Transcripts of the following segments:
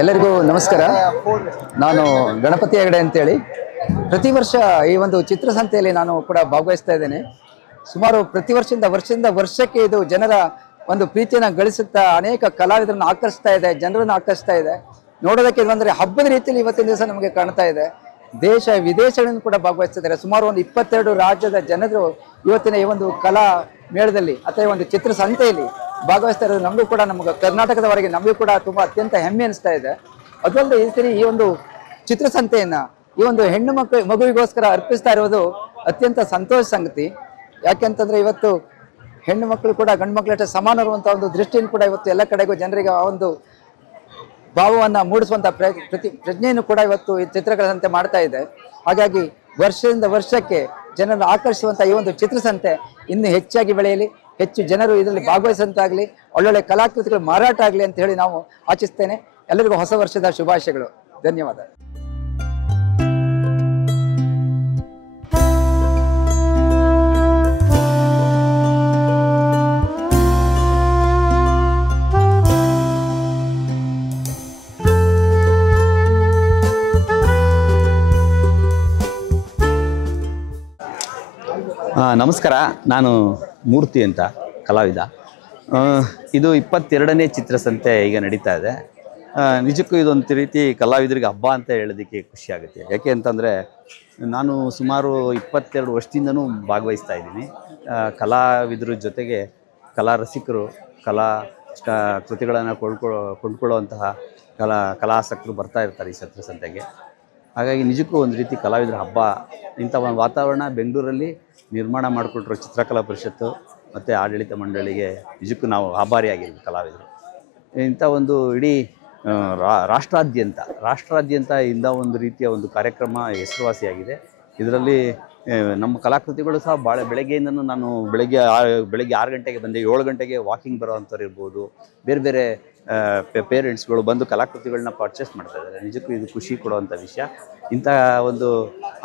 ಎಲ್ಲರಿಗೂ ನಮಸ್ಕಾರ. ನಾನು ಗಣಪತಿ ಹೆಗಡೆ ಅಂತೇಳಿ ಪ್ರತಿ ವರ್ಷ ಈ ಒಂದು ಚಿತ್ರಸಂತೆಯಲ್ಲಿ ನಾನು ಕೂಡ ಭಾಗವಹಿಸ್ತಾ ಇದ್ದೇನೆ. ಸುಮಾರು ಪ್ರತಿ ವರ್ಷದಿಂದ ವರ್ಷಕ್ಕೆ ಇದು ಜನರ ಒಂದು ಪ್ರೀತಿಯನ್ನು ಗಳಿಸುತ್ತಾ ಅನೇಕ ಕಲಾವಿದರನ್ನು ಆಕರ್ಷಿಸ್ತಾ ಇದೆ, ಜನರನ್ನು ಆಕರ್ಷಿಸ್ತಾ ಇದೆ. ನೋಡೋದಕ್ಕೆ ಬಂದರೆ ಹಬ್ಬದ ರೀತಿಯಲ್ಲಿ ಇವತ್ತಿನ ದಿವಸ ನಮಗೆ ಕಾಣ್ತಾ ಇದೆ. ದೇಶ ವಿದೇಶಗಳಿಂದ ಕೂಡ ಭಾಗವಹಿಸ್ತಿದ್ದಾರೆ. ಸುಮಾರು ಒಂದು 22 ರಾಜ್ಯದ ಜನರು ಇವತ್ತಿನ ಈ ಒಂದು ಕಲಾ ಮೇಳದಲ್ಲಿ ಅಥವಾ ಒಂದು ಚಿತ್ರಸಂತೆಯಲ್ಲಿ ಭಾಗವಹಿಸ್ತಾ ಇರೋದು ನಮಗೂ ಕೂಡ, ನಮ್ಮ ಕರ್ನಾಟಕದವರೆಗೆ ನಮಗೂ ಕೂಡ ತುಂಬಾ ಅತ್ಯಂತ ಹೆಮ್ಮೆ ಅನಿಸ್ತಾ ಇದೆ. ಅದಲ್ಲದೆ ಈ ಸರಿ ಈ ಒಂದು ಚಿತ್ರಸಂತೆಯನ್ನ ಈ ಒಂದು ಹೆಣ್ಣು ಮಗುವಿಗೋಸ್ಕರ ಅರ್ಪಿಸ್ತಾ ಇರೋದು ಅತ್ಯಂತ ಸಂತೋಷ ಸಂಗತಿ. ಯಾಕೆಂತಂದ್ರೆ ಇವತ್ತು ಹೆಣ್ಣು ಮಕ್ಕಳು ಕೂಡ ಗಂಡು ಮಕ್ಕಳಷ್ಟೇ ಸಮಾನ ಇರುವಂತ ಒಂದು ದೃಷ್ಟಿಯನ್ನು ಕೂಡ ಇವತ್ತು ಎಲ್ಲ ಕಡೆಗೂ ಜನರಿಗೆ ಆ ಒಂದು ಭಾವವನ್ನ ಮೂಡಿಸುವಂತ ಪ್ರಜ್ಞೆಯನ್ನು ಕೂಡ ಇವತ್ತು ಈ ಚಿತ್ರಕಲಾ ಮಾಡ್ತಾ ಇದೆ. ಹಾಗಾಗಿ ವರ್ಷದಿಂದ ವರ್ಷಕ್ಕೆ ಜನರನ್ನು ಆಕರ್ಷಿಸುವಂತ ಈ ಒಂದು ಚಿತ್ರಸಂತೆ ಇನ್ನು ಹೆಚ್ಚಾಗಿ ಬೆಳೆಯಲಿ, ಹೆಚ್ಚು ಜನರು ಇದರಲ್ಲಿ ಭಾಗವಹಿಸುವಂತಾಗಲಿ, ಒಳ್ಳೊಳ್ಳೆ ಕಲಾಕೃತಿಗಳು ಮಾರಾಟ ಆಗಲಿ ಅಂತ ಹೇಳಿ ನಾವು ಆಶಿಸ್ತೇನೆ. ಎಲ್ಲರಿಗೂ ಹೊಸ ವರ್ಷದ ಶುಭಾಶಯಗಳು. ಧನ್ಯವಾದ. ನಮಸ್ಕಾರ. ನಾನು ಮೂರ್ತಿ ಅಂತ ಕಲಾವಿದ. ಇದು 22ನೇ ಚಿತ್ರಸಂತೆ ಈಗ ನಡೀತಾ ಇದೆ. ನಿಜಕ್ಕೂ ಇದೊಂದು ರೀತಿ ಕಲಾವಿದರಿಗೆ ಹಬ್ಬ ಅಂತ ಹೇಳೋದಕ್ಕೆ ಖುಷಿ ಆಗುತ್ತೆ. ಯಾಕೆ ಅಂತಂದರೆ ನಾನು ಸುಮಾರು 22 ವರ್ಷದಿಂದನೂ ಭಾಗವಹಿಸ್ತಾ ಇದ್ದೀನಿ. ಕಲಾವಿದ್ರ ಜೊತೆಗೆ ಕಲಾ ರಸಿಕರು, ಕೃತಿಗಳನ್ನು ಕೊಂಡ್ಕೊಳ್ಳುವಂತಹ ಕಲಾಸಕ್ತರು ಬರ್ತಾ ಇರ್ತಾರೆ ಈ ಚಿತ್ರಸಂತೆಗೆ. ಹಾಗಾಗಿ ನಿಜಕ್ಕೂ ಒಂದು ರೀತಿ ಕಲಾವಿದರ ಹಬ್ಬ. ಇಂಥ ಒಂದು ವಾತಾವರಣ ಬೆಂಗಳೂರಲ್ಲಿ ನಿರ್ಮಾಣ ಮಾಡಿಕೊಟ್ರು ಚಿತ್ರಕಲಾ ಪರಿಷತ್ತು ಮತ್ತು ಆಡಳಿತ ಮಂಡಳಿಗೆ ನಿಜಕ್ಕೂ ನಾವು ಆಭಾರಿಯಾಗಿದ್ದೀವಿ ಕಲಾವಿದರು. ಇಂಥ ಒಂದು ಇಡೀ ರಾಷ್ಟ್ರಾದ್ಯಂತ ಇಂಥ ಒಂದು ರೀತಿಯ ಒಂದು ಕಾರ್ಯಕ್ರಮ ಹೆಸರುವಾಸಿಯಾಗಿದೆ. ಇದರಲ್ಲಿ ನಮ್ಮ ಕಲಾಕೃತಿಗಳು ಸಹ ಬೆಳಗ್ಗೆಯಿಂದನೂ ನಾನು ಬೆಳಗ್ಗೆ 6 ಗಂಟೆಗೆ ಬಂದೆ, 7 ಗಂಟೆಗೆ ವಾಕಿಂಗ್ ಬರೋವಂಥವ್ರು ಇರ್ಬೋದು, ಬೇರೆ ಬೇರೆ ಪೇರೆಂಟ್ಸ್ಗಳು ಬಂದು ಕಲಾಕೃತಿಗಳನ್ನ ಪರ್ಚೇಸ್ ಮಾಡ್ತಾ ಇದ್ದಾರೆ. ನಿಜಕ್ಕೂ ಇದು ಖುಷಿ ಕೊಡುವಂಥ ವಿಷಯ. ಇಂಥ ಒಂದು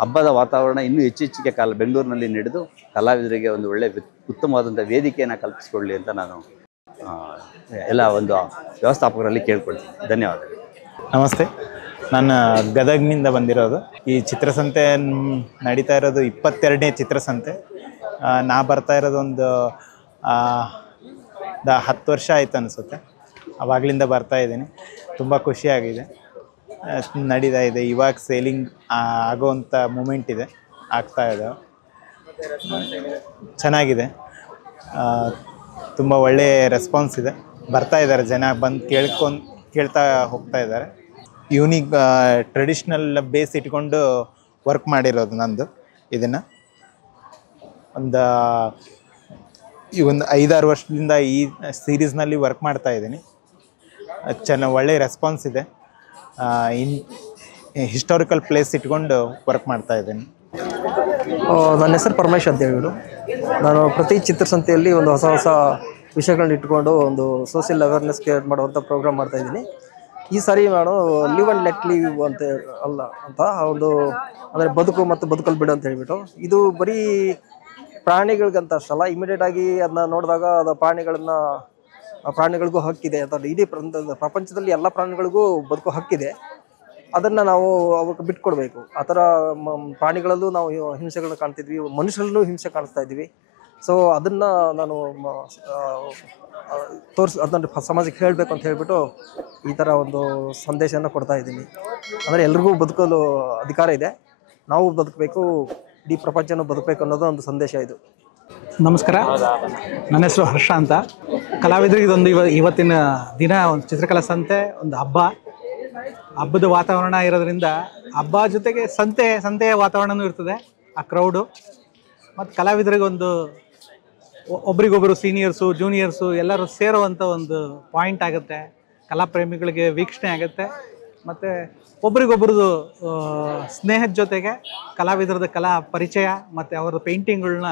ಹಬ್ಬದ ವಾತಾವರಣ ಇನ್ನೂ ಹೆಚ್ಚಿಗೆ ಬೆಂಗಳೂರಿನಲ್ಲಿ ನಡೆದು ಕಲಾವಿದರಿಗೆ ಒಂದು ಒಳ್ಳೆಯ ಉತ್ತಮವಾದಂಥ ವೇದಿಕೆಯನ್ನು ಕಲ್ಪಿಸ್ಕೊಳ್ಳಿ ಅಂತ ನಾನು ಎಲ್ಲ ಒಂದು ವ್ಯವಸ್ಥಾಪಕರಲ್ಲಿ ಕೇಳ್ಕೊಳ್ತೀನಿ. ಧನ್ಯವಾದಗಳು. ನಮಸ್ತೆ, ನಾನು ಗದಗ್ನಿಂದ ಬಂದಿರೋದು. ಈ ಚಿತ್ರಸಂತೆ ನಡೀತಾ ಇರೋದು 22ನೇ ಚಿತ್ರಸಂತೆ. ನಾ ಬರ್ತಾ ಇರೋದು ಒಂದು 10 ವರ್ಷ ಆಯ್ತು ಅನಿಸುತ್ತೆ. ಆವಾಗಲಿಂದ ಬರ್ತಾ ಇದ್ದೀನಿ. ತುಂಬ ಖುಷಿಯಾಗಿದೆ. ನಡೀತಾ ಇದೆ. ಇವಾಗ ಸೇಲಿಂಗ್ ಆಗೋವಂಥ ಮೂಮೆಂಟ್ ಇದೆ, ಆಗ್ತಾ ಇದೆ. ಚೆನ್ನಾಗಿದೆ. ತುಂಬ ಒಳ್ಳೆಯ ರೆಸ್ಪಾನ್ಸ್ ಇದೆ. ಬರ್ತಾ ಇದ್ದಾರೆ ಜನ, ಬಂದು ಕೇಳ್ತಾ ಹೋಗ್ತಾ ಇದ್ದಾರೆ. ಯೂನಿಕ್ ಟ್ರೆಡಿಷ್ನಲ್ ಬೇಸ್ ಇಟ್ಕೊಂಡು ವರ್ಕ್ ಮಾಡಿರೋದು ನಂದು. ಇದನ್ನು ಒಂದು 5-6 ವರ್ಷದಿಂದ ಈ ಸೀರೀಸ್ನಲ್ಲಿ ವರ್ಕ್ ಮಾಡ್ತಾ ಇದ್ದೀನಿ. ಒಳ್ಳೆಯ ರೆಸ್ಪಾನ್ಸ್ ಇದೆ. ಹಿಸ್ಟಾರಿಕಲ್ ಪ್ಲೇಸ್ ಇಟ್ಕೊಂಡು ವರ್ಕ್ ಮಾಡ್ತಾ ಇದ್ದೀನಿ. ನನ್ನ ಹೆಸರು ಪರಮೇಶ್ ಅಂತ ಹೇಳಿಬಿಟ್ಟು, ನಾನು ಪ್ರತಿ ಚಿತ್ರಸಂತೆಯಲ್ಲಿ ಒಂದು ಹೊಸ ವಿಷಯಗಳನ್ನ ಇಟ್ಕೊಂಡು ಒಂದು ಸೋಷಿಯಲ್ ಅವೇರ್ನೆಸ್ ಕ್ರಿಯೇಟ್ ಮಾಡುವಂಥ ಪ್ರೋಗ್ರಾಮ್ ಮಾಡ್ತಾಯಿದ್ದೀನಿ. ಈ ಸಾರಿ ನಾನು ಲಿವ್ ಆ್ಯಂಡ್ ಲೆಟ್ ಲಿವ್ ಅಂತ ಒಂದು ಅಂದರೆ ಬದುಕು ಮತ್ತು ಬದುಕಲ್ಲಿ ಬಿಡು ಅಂತ ಹೇಳಿಬಿಟ್ಟು, ಇದು ಬರೀ ಪ್ರಾಣಿಗಳಿಗಂತ ಅಷ್ಟಲ್ಲ, ಇಮಿಡಿಯೇಟಾಗಿ ಅದನ್ನ ನೋಡಿದಾಗ ಅದು ಪ್ರಾಣಿಗಳಿಗೂ ಹಕ್ಕಿದೆ ಅಂತ. ಇಡೀ ಪ್ರಪಂಚದಲ್ಲಿ ಎಲ್ಲ ಪ್ರಾಣಿಗಳಿಗೂ ಬದುಕೋ ಹಕ್ಕಿದೆ. ಅದನ್ನು ನಾವು ಅವ್ರಿಗೆ ಬಿಟ್ಕೊಡ್ಬೇಕು. ಆ ಥರ ಪ್ರಾಣಿಗಳಲ್ಲೂ ನಾವು ಹಿಂಸೆಗಳನ್ನ ಕಾಣ್ತಿದ್ವಿ, ಮನುಷ್ಯರಲ್ಲೂ ಹಿಂಸೆ ಕಾಣಿಸ್ತಾ ಇದ್ವಿ. ಸೊ ಅದನ್ನು ನಾನು ಅದನ್ನು ಸಮಾಜಕ್ಕೆ ಹೇಳಬೇಕು ಅಂತ ಹೇಳಿಬಿಟ್ಟು ಈ ಥರ ಒಂದು ಸಂದೇಶನ ಕೊಡ್ತಾ ಇದ್ದೀನಿ. ಅಂದರೆ ಎಲ್ರಿಗೂ ಬದುಕಲು ಅಧಿಕಾರ ಇದೆ, ನಾವು ಬದುಕಬೇಕು, ಇಡೀ ಪ್ರಪಂಚನೂ ಬದುಕಬೇಕು ಅನ್ನೋದು ಒಂದು ಸಂದೇಶ ಇದು. ನಮಸ್ಕಾರ, ನನ್ನ ಹೆಸರು ಹರ್ಷ ಅಂತ. ಕಲಾವಿದರಿಗೆ ಇದೊಂದು ಇವತ್ತಿನ ದಿನ ಒಂದು ಚಿತ್ರಕಲಾ ಸಂತೆ, ಒಂದು ಹಬ್ಬದ ವಾತಾವರಣ ಇರೋದ್ರಿಂದ ಹಬ್ಬ ಜೊತೆಗೆ ಸಂತೆಯ ವಾತಾವರಣವೂ ಇರ್ತದೆ. ಆ ಕ್ರೌಡು ಮತ್ತು ಕಲಾವಿದರಿಗೆ ಒಂದು ಒಬ್ರಿಗೊಬ್ಬರು ಸೀನಿಯರ್ಸು ಜೂನಿಯರ್ಸು ಎಲ್ಲರೂ ಸೇರುವಂಥ ಒಂದು ಪಾಯಿಂಟ್ ಆಗುತ್ತೆ. ಕಲಾಪ್ರೇಮಿಗಳಿಗೆ ವೀಕ್ಷಣೆ ಆಗುತ್ತೆ. ಮತ್ತು ಒಬ್ರಿಗೊಬ್ರದ್ದು ಸ್ನೇಹದ ಜೊತೆಗೆ ಕಲಾವಿದರದ ಕಲಾ ಪರಿಚಯ ಮತ್ತು ಅವರ ಪೇಂಟಿಂಗ್ಗಳನ್ನ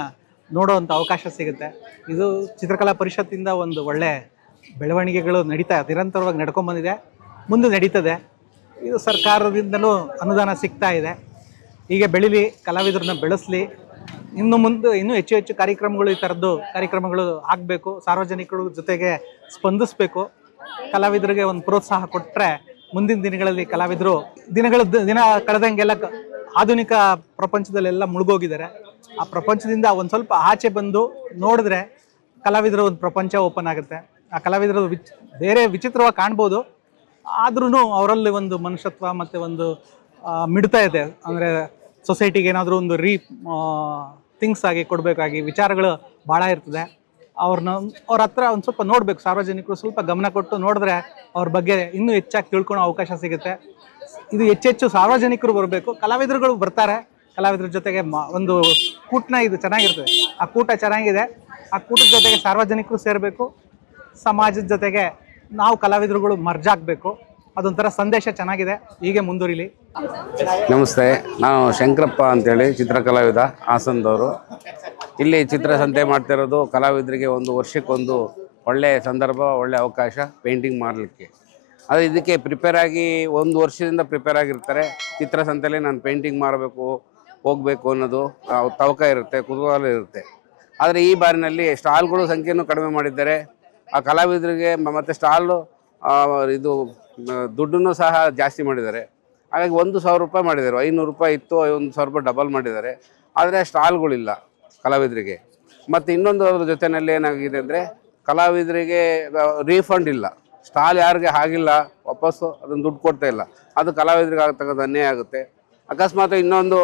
ನೋಡೋವಂಥ ಅವಕಾಶ ಸಿಗುತ್ತೆ. ಇದು ಚಿತ್ರಕಲಾ ಪರಿಷತ್ತಿಂದ ಒಂದು ಒಳ್ಳೆ ಬೆಳವಣಿಗೆಗಳು ನಿರಂತರವಾಗಿ ನಡ್ಕೊಂಡ್ಬಂದಿದೆ, ಮುಂದೆ ನಡೀತದೆ. ಇದು ಸರ್ಕಾರದಿಂದಲೂ ಅನುದಾನ ಸಿಗ್ತಾ ಇದೆ. ಹೀಗೆ ಬೆಳೀಲಿ, ಕಲಾವಿದರನ್ನ ಬೆಳೆಸಲಿ. ಇನ್ನೂ ಹೆಚ್ಚು ಕಾರ್ಯಕ್ರಮಗಳು, ಈ ಥರದ್ದು ಕಾರ್ಯಕ್ರಮಗಳು ಆಗಬೇಕು. ಸಾರ್ವಜನಿಕರು ಜೊತೆಗೆ ಸ್ಪಂದಿಸಬೇಕು. ಕಲಾವಿದರಿಗೆ ಒಂದು ಪ್ರೋತ್ಸಾಹ ಕೊಟ್ಟರೆ ಮುಂದಿನ ದಿನಗಳಲ್ಲಿ ಕಲಾವಿದರು ದಿನ ಕಳೆದಂಗೆಲ್ಲ ಆಧುನಿಕ ಪ್ರಪಂಚದಲ್ಲೆಲ್ಲ ಮುಳುಗೋಗಿದ್ದಾರೆ. ಆ ಪ್ರಪಂಚದಿಂದ ಒಂದು ಸ್ವಲ್ಪ ಆಚೆ ಬಂದು ನೋಡಿದ್ರೆ ಕಲಾವಿದರ ಒಂದು ಪ್ರಪಂಚ ಓಪನ್ ಆಗುತ್ತೆ. ಆ ಕಲಾವಿದರು ಬೇರೆ ವಿಚಿತ್ರವಾಗಿ ಕಾಣ್ಬೋದು, ಆದ್ರೂ ಅವರಲ್ಲಿ ಒಂದು ಮನುಷ್ಯತ್ವ ಮತ್ತು ಒಂದು ಮಿಡ್ತಾ ಇದೆ. ಅಂದರೆ ಸೊಸೈಟಿಗೆ ಏನಾದರೂ ಒಂದು ಥಿಂಗ್ಸ್ ಆಗಿ ಕೊಡಬೇಕಾಗಿ ವಿಚಾರಗಳು ಭಾಳ ಇರ್ತದೆ. ಅವ್ರ ಹತ್ರ ಒಂದು ಸ್ವಲ್ಪ ನೋಡಬೇಕು, ಸಾರ್ವಜನಿಕರು ಸ್ವಲ್ಪ ಗಮನ ಕೊಟ್ಟು ನೋಡಿದ್ರೆ ಅವ್ರ ಬಗ್ಗೆ ಇನ್ನೂ ಹೆಚ್ಚಾಗಿ ತಿಳ್ಕೊಳ್ಳೋ ಅವಕಾಶ ಸಿಗುತ್ತೆ. ಇದು ಹೆಚ್ಚೆಚ್ಚು ಸಾರ್ವಜನಿಕರು ಬರಬೇಕು, ಕಲಾವಿದರುಗಳು ಬರ್ತಾರೆ. ಕಲಾವಿದರ ಜೊತೆಗೆ ಒಂದು ಕೂಟನ ಇದು ಚೆನ್ನಾಗಿರ್ತದೆ. ಆ ಕೂಟ ಚೆನ್ನಾಗಿದೆ, ಆ ಕೂಟದ ಜೊತೆಗೆ ಸಾರ್ವಜನಿಕರು ಸೇರಬೇಕು, ಸಮಾಜದ ಜೊತೆಗೆ ನಾವು ಕಲಾವಿದರುಗಳು ಮರ್ಜ್ ಆಗಬೇಕು. ಅದೊಂಥರ ಸಂದೇಶ ಚೆನ್ನಾಗಿದೆ, ಹೀಗೆ ಮುಂದುವರಿಲಿ. ನಮಸ್ತೆ, ನಾನು ಶಂಕರಪ್ಪ ಅಂತೇಳಿ ಚಿತ್ರಕಲಾವಿದ, ಹಾಸನದವರು. ಇಲ್ಲಿ ಚಿತ್ರಸಂತೆ ಮಾಡ್ತಿರೋದು ಕಲಾವಿದರಿಗೆ ಒಂದು ವರ್ಷಕ್ಕೊಂದು ಒಳ್ಳೆಯ ಸಂದರ್ಭ, ಒಳ್ಳೆಯ ಅವಕಾಶ ಪೇಂಟಿಂಗ್ ಮಾಡಲಿಕ್ಕೆ. ಅದು ಇದಕ್ಕೆ ಪ್ರಿಪೇರ್ ಆಗಿ ಒಂದು ವರ್ಷದಿಂದ ಪ್ರಿಪೇರ್ ಆಗಿರ್ತಾರೆ. ಚಿತ್ರಸಂತೆಯಲ್ಲಿ ನಾನು ಪೇಂಟಿಂಗ್ ಮಾಡಬೇಕು, ಹೋಗಬೇಕು ಅನ್ನೋದು ತವಕ ಇರುತ್ತೆ, ಕುತೂಹಲ ಇರುತ್ತೆ. ಆದರೆ ಈ ಬಾರಿನಲ್ಲಿ ಸ್ಟಾಲ್ಗಳು ಸಂಖ್ಯೆಯನ್ನು ಕಡಿಮೆ ಮಾಡಿದ್ದಾರೆ. ಆ ಕಲಾವಿದರಿಗೆ ಮತ್ತು ಸ್ಟಾಲು ಇದು ದುಡ್ಡನ್ನು ಸಹ ಜಾಸ್ತಿ ಮಾಡಿದ್ದಾರೆ. ಹಾಗಾಗಿ 1,000 ರೂಪಾಯಿ ಮಾಡಿದ್ದಾರೆ. 500 ರೂಪಾಯಿ ಇತ್ತು, 1,000 ರೂಪಾಯಿ ಡಬಲ್ ಮಾಡಿದ್ದಾರೆ. ಆದರೆ ಸ್ಟಾಲ್ಗಳಿಲ್ಲ ಕಲಾವಿದರಿಗೆ. ಮತ್ತು ಇನ್ನೊಂದು ಅದ್ರ ಜೊತೆಯಲ್ಲಿ ಏನಾಗಿದೆ ಅಂದರೆ ಕಲಾವಿದರಿಗೆ ರೀಫಂಡ್ ಇಲ್ಲ. ಸ್ಟಾಲ್ ಯಾರಿಗೆ ಆಗಿಲ್ಲ ವಾಪಸ್ಸು ಅದನ್ನು ದುಡ್ಡು ಕೊಡ್ತಾ ಇಲ್ಲ. ಅದು ಕಲಾವಿದರಿಗೆ ಆಗತಕ್ಕಂಥ ಅನ್ಯಾಯ ಆಗುತ್ತೆ. ಅಕಸ್ಮಾತ್ ಇನ್ನೊಂದು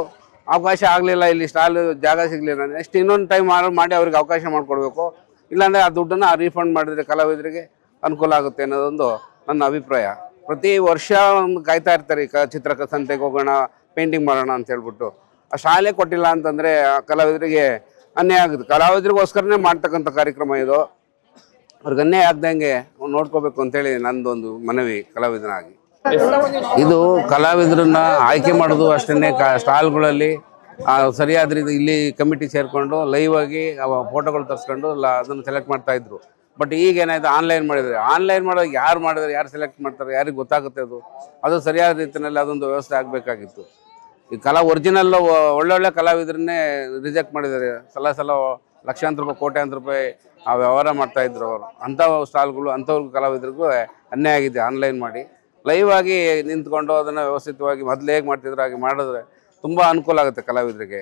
ಅವಕಾಶ ಆಗಲಿಲ್ಲ, ಇಲ್ಲಿ ಸ್ಟಾಲ್ ಜಾಗ ಸಿಗಲಿಲ್ಲ, ನೆಕ್ಸ್ಟ್ ಇನ್ನೊಂದು ಟೈಮ್ ಮಾಡಿ ಅವ್ರಿಗೆ ಅವಕಾಶ ಮಾಡಿಕೊಡ್ಬೇಕು. ಇಲ್ಲಾಂದರೆ ಆ ದುಡ್ಡನ್ನು ರೀಫಂಡ್ ಮಾಡಿದರೆ ಕಲಾವಿದರಿಗೆ ಅನುಕೂಲ ಆಗುತ್ತೆ ಅನ್ನೋದೊಂದು ನನ್ನ ಅಭಿಪ್ರಾಯ. ಪ್ರತಿ ವರ್ಷ ಒಂದು ಕಾಯ್ತಾ ಇರ್ತಾರೆ, ಚಿತ್ರಸಂತೆಗೆ ಹೋಗೋಣ, ಪೇಂಟಿಂಗ್ ಮಾಡೋಣ ಅಂತ ಹೇಳ್ಬಿಟ್ಟು. ಆ ಶಾಲೆ ಕೊಟ್ಟಿಲ್ಲ ಅಂತಂದರೆ ಕಲಾವಿದರಿಗೆ ಅನ್ಯಾಯ ಆಗುತ್ತೆ. ಕಲಾವಿದರಿಗೋಸ್ಕರನೇ ಮಾಡ್ತಕ್ಕಂಥ ಕಾರ್ಯಕ್ರಮ ಇದು. ಅವ್ರಿಗೆ ಅನ್ಯಾಯ ಆಗ್ದಂಗೆ ನೋಡ್ಕೋಬೇಕು ಅಂತೇಳಿ ನನ್ನದೊಂದು ಮನವಿ ಕಲಾವಿದನಾಗಿ. ಇದು ಕಲಾವಿದರನ್ನ ಆಯ್ಕೆ ಮಾಡೋದು ಅಷ್ಟೇ. ಸ್ಟಾಲ್ಗಳಲ್ಲಿ ಸರಿಯಾದ ರೀತಿ ಇಲ್ಲಿ ಕಮಿಟಿ ಸೇರಿಕೊಂಡು ಲೈವ್ ಆಗಿ ಫೋಟೋಗಳು ತರಿಸ್ಕೊಂಡು ಅದನ್ನು ಸೆಲೆಕ್ಟ್ ಮಾಡ್ತಾಯಿದ್ರು. ಬಟ್ ಈಗ ಏನಾಯ್ತು, ಆನ್ಲೈನ್ ಮಾಡಿದರೆ. ಆನ್ಲೈನ್ ಮಾಡೋದು ಯಾರು ಮಾಡಿದ್ರೆ, ಯಾರು ಸೆಲೆಕ್ಟ್ ಮಾಡ್ತಾರೆ, ಯಾರಿಗೆ ಗೊತ್ತಾಗುತ್ತೆ? ಅದು ಸರಿಯಾದ ರೀತಿಯಲ್ಲಿ ಅದೊಂದು ವ್ಯವಸ್ಥೆ ಆಗಬೇಕಾಗಿತ್ತು. ಈ ಒರಿಜಿನಲ್ ಒಳ್ಳೊಳ್ಳೆ ಕಲಾವಿದರನ್ನೇ ರಿಜೆಕ್ಟ್ ಮಾಡಿದ್ದಾರೆ. ಸಲ ಲಕ್ಷಾಂತರ ರೂಪಾಯಿ, ಕೋಟ್ಯಾಂತರ ರೂಪಾಯಿ ಆ ವ್ಯವಹಾರ ಮಾಡ್ತಾಯಿದ್ರು ಅವರು. ಅಂಥ ಸ್ಟಾಲ್ಗಳು, ಅಂಥವ್ರಿಗೂ ಕಲಾವಿದರಿಗೂ ಅನ್ಯಾಯ ಆಗಿದೆ. ಆನ್ಲೈನ್ ಮಾಡಿ ಲೈವ್ ಆಗಿ ನಿಂತ್ಕೊಂಡು ಅದನ್ನು ವ್ಯವಸ್ಥಿತವಾಗಿ ಮೊದಲು ಹೇಗೆ ಮಾಡ್ತಿದ್ರು ಹಾಗೆ ಮಾಡಿದ್ರೆ ತುಂಬ ಅನುಕೂಲ ಆಗುತ್ತೆ ಕಲಾವಿದರಿಗೆ.